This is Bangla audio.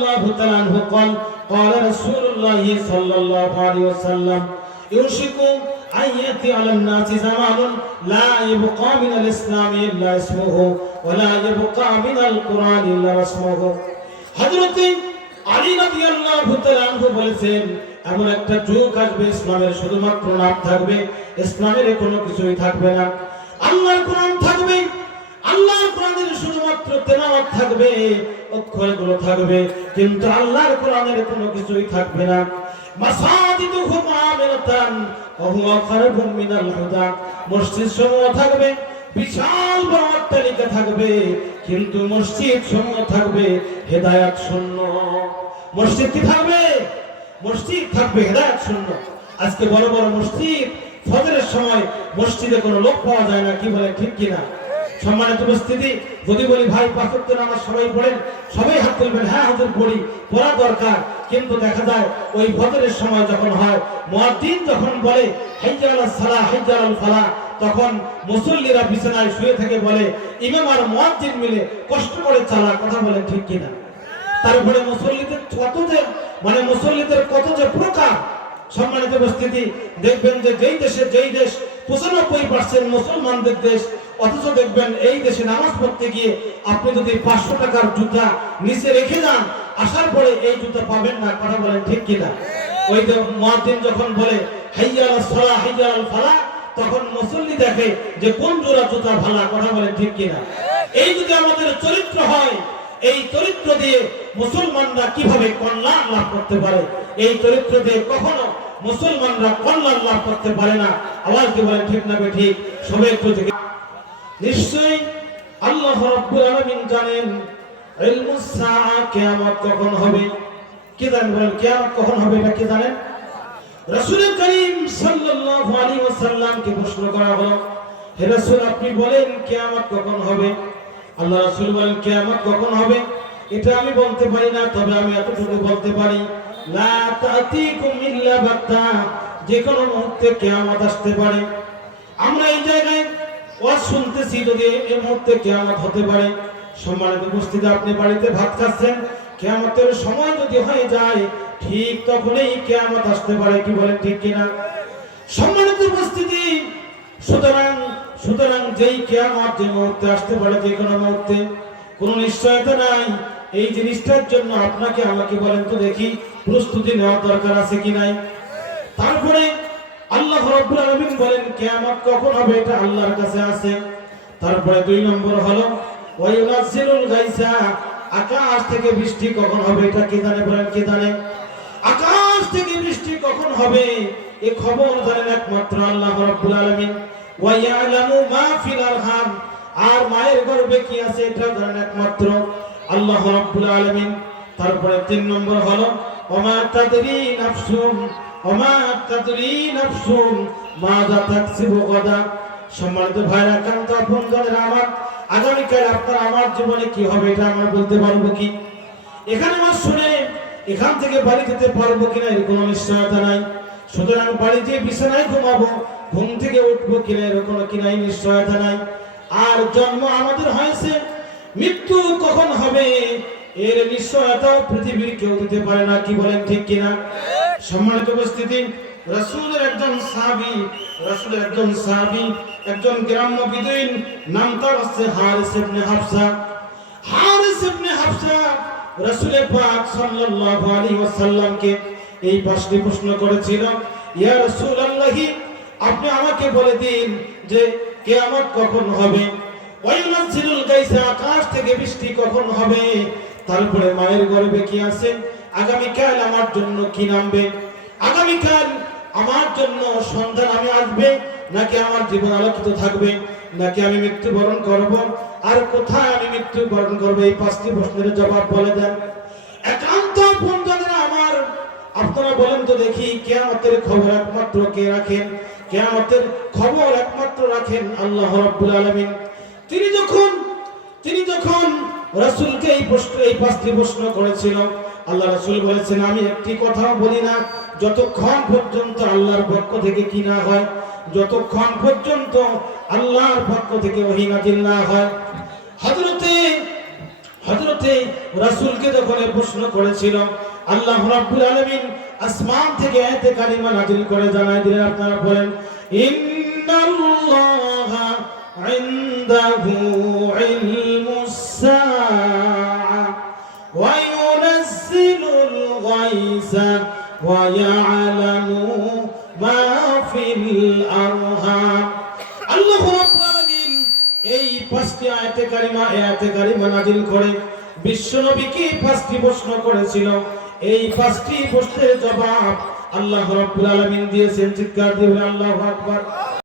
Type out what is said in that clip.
الله تعالى عنه قال قال رسول الله صلى الله عليه وسلم يوشك أن يأتي على الناس زمان لا يبقى من الإسلام إلا اسمه ولا يبقى من القرآن إلا رسمه حضرت আলী রাদিয়াল্লাহু তাআলা আনহু বলেছেন এমন একটা যুগ আসবে ইসলামের শুধুমাত্র নাম থাকবে ইসলামের কোনো কিছুই থাকবে না আল্লাহর কোরআন থাকবে আল্লাহর কোরআনের শুধুমাত্র তেলাওয়াত থাকবে অক্ষরগুলো থাকবে, কিন্তু আল্লাহর কোরআনের কোনো কিছুই থাকবে না। মাসাজিদুহুম আমিরাতান ওয়া হুয়া মিনাল হুদা। মসজিদ সমূহ থাকবে, বিশাল বড় অট্টালিকা থাকবে, কিন্তু মসজিদ সমূহ থাকবে হেদায়াত শূন্য। মসজিদ কি থাকবে? মসজিদ থাকবে হেদায়াত শূন্য। আজকে বড় বড় মসজিদ, ফজরের সময় মসজিদে কোনো লোক পাওয়া যায় না, কি বলে, ঠিক কিনা? সম্মানিত উপস্থিতি, যদি বলি, ভাই পাঁচত্ব নামাজ সবাই পড়েন? সবাই হাত তুলবেন। হ্যাঁ হুজুর, পড়ি। পড়া দরকার। কিন্তু দেখা যায়, ওই ফজরের সময় যখন হয়, মুয়াজ্জিন যখন বলে হাইয়াল সালা হাইয়াল ফালা তখন মুসল্লিরা বিছানায় শুয়ে থেকে, বলে, ইমাম আর মুয়াজ্জিন মিলে কষ্ট করে চালা কথা বলেন, ঠিক কিনা? তারপরে মুসল্লিদের কত যে মানে মুসল্লিদের কত যে প্রকার সম্মানিত উপস্থিতি, দেখবেন যে যেই দেশে, যেই দেশ, পঁচানব্বই পার্সেন্ট মুসলমানদের দেশ, অথচ দেখবেন এই দেশে নামাজ পড়তে গিয়ে আপনি যদি পাঁচশো টাকার জুতা নিচে রেখে যান, আসার পরে এই জুতা পাবেন না, কথা বলেন ঠিক কিনা? ওই যে মুয়াজ্জিন যখন বলে, হাইয়াল সালা, হাইয়াল ফালা তখন মুসল্লি দেখে যে কোন জোড়া জুতা ভালা, কথা বলেন ঠিক কিনা? এই যদি আমাদের চরিত্র হয়, এই চরিত্র দিয়ে মুসলমানরা কীভাবে কল্যাণ লাভ করতে পারে? এই চরিত্র দিয়ে কখনো মুসলমানরা কল্যাণ লাভ করতে পারে না। আওয়াজ দিয়ে বলেন, ঠিক না ঠিক সবাই একটু থেকে নিশ্চয়ই আল্লাহ রাব্বুল আলামিন জানেন, ইলমুস সাআ কিয়ামত কখন হবে? কি জানেন বলেন, কিয়ামত কখন হবে এটা কি জানেন? রাসূল করিম সাল্লাল্লাহু আলাইহি ওয়াসাল্লামকে প্রশ্ন করা হলো, হে রাসূল, আপনি বলেন কিয়ামত কখন হবে? আল্লাহ রাসূল বলেন, কিয়ামত কখন হবে? এটা আমি বলতে পারি না, তবে আমি এতটুকু বলতে পারি লা তাতিকুম ইল্লা বাক্তা যে কোনো মুহূর্তে কিয়ামত আসতে পারে। আমরা এই জায়গায় ওয়াজ শুনতেছি যদি এই মুহূর্তে কিয়ামত হতে পারে। সম্মানিত উপস্থিতি, আপনি বাড়িতে ভাত খাচ্ছেন, কিয়ামতের সময় যদি হয়ে যায়, ঠিক তখনই কিয়ামত আসতে পারে, কি বলেন ঠিক কিনা? সম্মানিত উপস্থিতি, সুতরাং সুতরাং যেই কিয়ামত যে মুহূর্তে আসতে পারে, যে কোনো মুহূর্তে, কোনো নিশ্চয়তা নাই। এই জিনিসটার জন্য আপনাকে আমাকে বলেন তো দেখি। প্রস্তুতি নেওয়ার দরকার আছে কি নাই? তারপরে আল্লাহ রাব্বুল আলামিন বলেন, কিয়ামত কখন হবে এটা আল্লাহর কাছে আছে। তারপরে দুই নম্বর হলো ওয়ায়ুনাজিলুল গাইসা, আকাশ থেকে বৃষ্টি কখন হবে এটা কে জানে বলেন, কে জানে? আকাশ থেকে বৃষ্টি কখন হবে এ খবর জানেন একমাত্র আল্লাহ রাব্বুল আলামিন। ওয়া ইয়ালামু মা ফিল আরহাম আর মায়ের গর্ভে কি আছে এটা জানেন একমাত্র আল্লাহ রাব্বুল আলামিন। তারপরে তিন নম্বর হলো ওমা তাদরি নাফসুম ওমা তাদরি নাফসুম মাযা তাকসিবু গাদা। সম্মানিত আগামীকাল আপনার আমার জীবনে কি হবে এটা আমরা বলতে পারব কি? এখানে আমার শুনে এখান থেকে বাড়ি যেতে পারব কিনা এর কোনো নিশ্চয়তা নাই। সুতরাং বাড়ি যেয়ে বিছানায় ঘুমাবো, ঘুম থেকে উঠবো কিনা এর কোনো কিনাই নিশ্চয়তা নাই। আর জন্ম আমাদের হয়েছে মৃত্যু কখন হবে এর নিশ্চয়তাও পৃথিবীর কেউ দিতে পারে না, কি বলেন ঠিক কিনা? সম্মানিত উপস্থিতি, রাসূলের একজন সাহাবী, রাসূলের একজন সাহাবী, একজন গ্রাম্য বিদুইন, নাম তার হচ্ছে হারিস ইবনে হাফসা। হারিস ইবনে হাফসা রাসূল পাক সাল্লাল্লাহু আলাইহি ওয়াসাল্লামকে এই পাঁচটি প্রশ্ন করেছিল, ইয়া রাসূলুল্লাহি, আপনি আমাকে বলে দিন যে কিয়ামত কখন হবে? ওয়াইনাজিলুল গাইসা, আকাশ থেকে বৃষ্টি কখন হবে? তারপরে মায়ের গর্ভে কি আছে? আগামীকাল আমার জন্য কি নামবে? আগামীকাল আমার জন্য সন্তান আমি আসবে, নাকি আমার জীবন আলোকিত থাকবে, নাকি আমি মৃত্যুবরণ করব? আর কোথায় আমি মৃত্যুবরণ করব? এই পাঁচটি প্রশ্নের জবাব বলে দেন। একান্ত বন্ধুরা আমার, আপনারা বলেন তো দেখি, কেয়ামতের খবর একমাত্র কে রাখেন? কেয়ামতের খবর একমাত্র রাখেন আল্লাহ রাব্বুল আলামিন। তিনি যখন তিনি যখন রাসূলকে এই প্রশ্ন, এই পাঁচটি প্রশ্ন করেছিল। আল্লাহ রাসূল বলেছেন, আমি একটি কথাও বলি না, যতক্ষণ পর্যন্ত আল্লাহর পক্ষ থেকে কি হয়, যতক্ষণ পর্যন্ত আল্লাহর পক্ষ থেকে না হয়। হযরতে রাসূলকে যখন প্রশ্ন করেছিল, আল্লাহ রাব্বুল আলামিন আসমান থেকে আয়াতে নাযিল করে জানায় দিলেন আপনারা বলেন, ইন্নাল্লাহা ইনদাহু ইলমুস ওয়া ইয়ালামু মা ফিল আরহাম আল্লাহ রাব্বুল আলামিন এই পাঁচটি আয়াতে কারিমা আয়াতে কারিমা নাযিল করে বিশ্বনবীকে পাঁচটি প্রশ্ন করেছিল। এই পাঁচটি প্রশ্নের জবাব আল্লাহ রাব্বুল আলামিন দিয়েছেন। চিৎকার দিয়ে আল্লাহু আকবার।